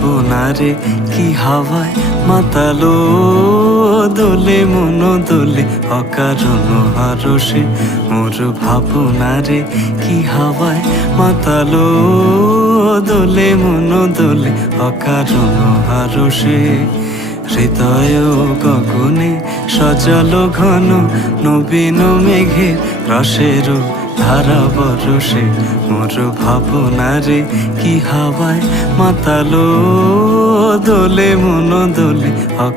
ভাবনারে কি হাওয়ায় মাতালো দোলে মন দোলে অকারণ হারসে মোর ভাবনারে কি হাওয়ায় মাতালো দোলে মন দোলে অকারণ হারসে হৃদয় গগনে সজল ঘন নবীন মেঘে রসের ধারা বরসে মোর ভাবনারে কি হাওয়ায় মাতালো দোলে মন দোলে